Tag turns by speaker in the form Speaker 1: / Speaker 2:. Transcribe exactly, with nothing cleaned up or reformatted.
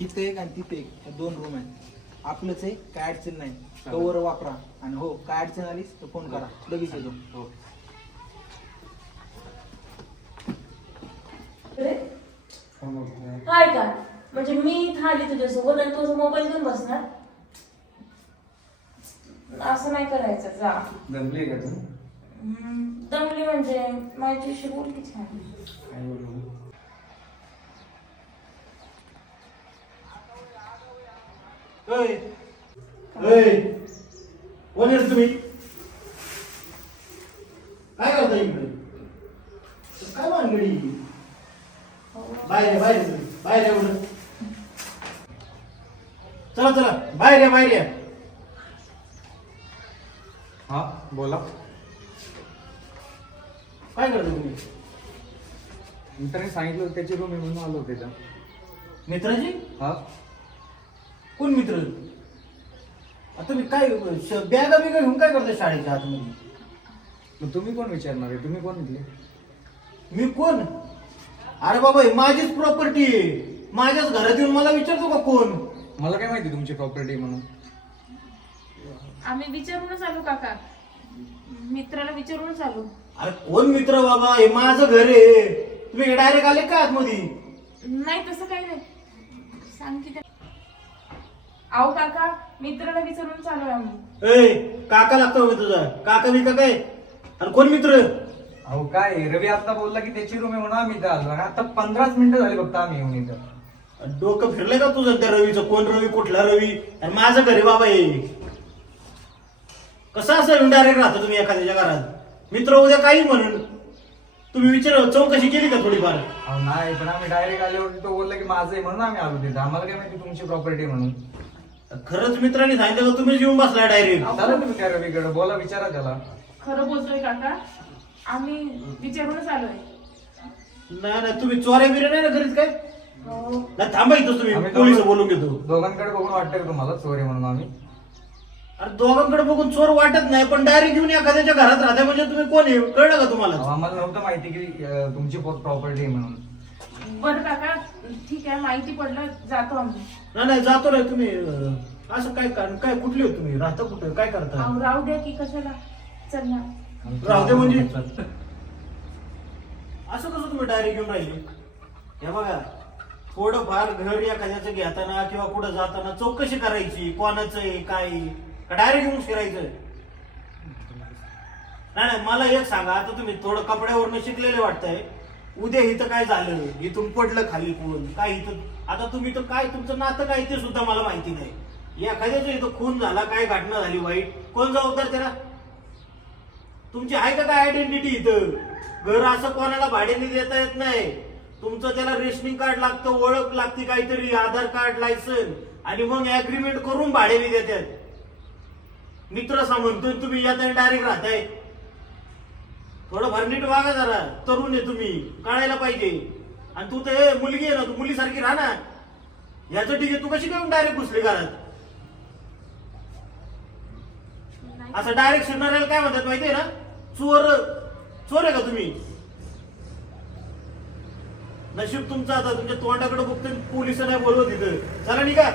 Speaker 1: इथे एक आणि तिथे एक दोन रूम आहेत. आपलंच आहे, काय अडचण नाही. कवर वापरा आणि हो काय अडचण आलीच तर फोन करा, लगेच येतो.
Speaker 2: काय का म्हणजे मी इथं आली तुझ्यासोबत आणि तुझा मोबाईल घेऊन बसणार? असं नाही करायचं. जा.
Speaker 3: दमली का तू?
Speaker 2: हम्म, दमली म्हणजे माझ्याशी बोल की छान.
Speaker 3: काय बोलू?
Speaker 4: ओय ओय कोण आहेस तुम्ही? काय करता इकडे? काय भानगडी? बाहेर या, बाहेर या तुम्ही. बाहेर या उलट. चला चला बाहेर या, बाहेर या.
Speaker 3: हा बोला.
Speaker 4: काय करता तुम्ही?
Speaker 3: मित्राने सांगितलं होतं त्याची रूम आहे म्हणून आलो होते त्या.
Speaker 4: मित्राची?
Speaker 3: हा
Speaker 4: कोण मित्र? आता तुम्ही काय बॅगा बिगा घेऊन काय करता शाळेच्या आतमध्ये?
Speaker 3: मग तुम्ही कोण विचारणार आहे? तुम्ही कोण इथले?
Speaker 4: मी कोण? अरे बाबा ही माझीच प्रॉपर्टी आहे. माझ्याच घरात येऊन मला विचारतो का कोण?
Speaker 3: मला काय माहिती तुमची प्रॉपर्टी म्हणून.
Speaker 2: आम्ही विचारूनच आलो काका, मित्राला विचारूनच आलो.
Speaker 4: अरे कोण मित्र बाबा? हे माझं घर आहे. तुम्ही डायरेक्ट आले का आतमध्ये?
Speaker 2: नाही तसं काही नाही, सांग की. अहो काका, मित्राला विचारूनच आलोय आम्ही.
Speaker 4: ए काका लागतो मी तुझा. काका बिका काय? आणि कोण मित्र?
Speaker 3: अहो काय रवी आता बोलला की त्याची रूम आहे म्हणून आम्ही इथं आलो. आता पंधराच मिनिटं झाली फक्त आम्ही येऊन इथं.
Speaker 4: डोकं फिरलंय का तुझं त्या रवीचं? कोण रवी, कुठला रवी? आणि माझं घर आहे बाबा हे. कसं असं डायरेक्ट राहता तुम्ही एखाद्याच्या घरात? मित्र उद्या काही म्हणून तुम्ही विचार चौकशी केली का थोडीफार?
Speaker 3: अहो नाही, पण आम्ही डायरेक्ट आल्यावरती तो बोलला की माझं आहे म्हणून आम्ही आलो तिथं. आम्हाला काय माहिती तुमची प्रॉपर्टी म्हणून.
Speaker 4: खरंच मित्रांनी सांगितलं का तुम्हीच येऊन बसलाय डायरेक्ट?
Speaker 3: चला तुम्ही त्या रवीकडे बोला, विचारा त्याला.
Speaker 2: खरं बोलतोय काका, आम्ही विचारूनच आलोय.
Speaker 4: नाही नाही तुम्ही चोऱ्या बिऱ्या नाही ना करीत काय?
Speaker 2: हो.
Speaker 4: नाही थांबा इथं, तुम्ही
Speaker 3: आम्ही
Speaker 4: पोलीस
Speaker 3: दोघं-
Speaker 4: बोलून घेतो.
Speaker 3: दोघांकडे बघून वाटतं का तुम्हाला चोरी म्हणून आम्ही?
Speaker 4: अरे दोघांकडे बघून चोर वाटत नाही, पण डायरेक्ट घेऊन एखाद्याच्या घरात राहते म्हणजे तुम्ही कोण आहे कळलं का तुम्हाला?
Speaker 3: अहो, आम्हाला नव्हतं माहिती की अं, तुमची प्रॉपर्टी आहे म्हणून.
Speaker 2: बरं काका, ठीक आहे, माहिती पडलं, जातो आम्ही.
Speaker 4: नाही नाही जातो नाही तुम्ही. अं, असं काय कारण काय? कुठले हो तुम्ही? राहता कुठे? काय करता?
Speaker 2: अहो, राहू द्या की, कशाला. चल ना.
Speaker 4: राहू दे म्हणजे असं कसं तुम्ही डायरेक्ट घेऊन राहिले? हे बघा, थोडंफार घर एखाद्याचं घेताना किंवा कुठं जाताना चौकशी करायची, कोणाचं आहे काय डायरेक्ट घेऊन फिरायचं. नाही नाही मला एक सांगा, आता तुम्ही थोडं कपड्यावरनं शिकलेले वाटतंय. उद्या इथं काय झालं, इथून पडलं खाली कोण काय इथं, आता तुम्ही तर काय तुमचं नातं काय ते सुद्धा मला माहिती नाही. एखाद्याचं इथं खून झाला, काय घटना झाली वाईट, कोण जबाबदार त्याला? तुमची आहे का काय आयडेंटिटी इथं? घर असं कोणाला भाड्याने देता येत नाही. तुमचं त्याला रेशनिंग कार्ड लागतं, ओळख लागते काहीतरी, आधार कार्ड, लायसन, आणि मग अग्रीमेंट करून भाड्याने देतात. मित्र समजतोय तुम्ही, यात डायरेक्ट राहताय. थोडं भर नीट वागा जरा. तरुण आहे तुम्ही, कळायला पाहिजे. आणि तू तर मुलगी आहे ना, तू मुलीसारखी राहा ना. याचं ठीक आहे, तू कशी काय डायरेक्ट घुसली घरात? असं डायरेक्ट शिरणाऱ्याला काय म्हणतात माहितीये ना? चोर. चोर आहे का तुम्ही? नशीब तुमचं आता तुमच्या तोंडाकडे बघतोय पोलिस नाही बोलवत इथं. चला निघा.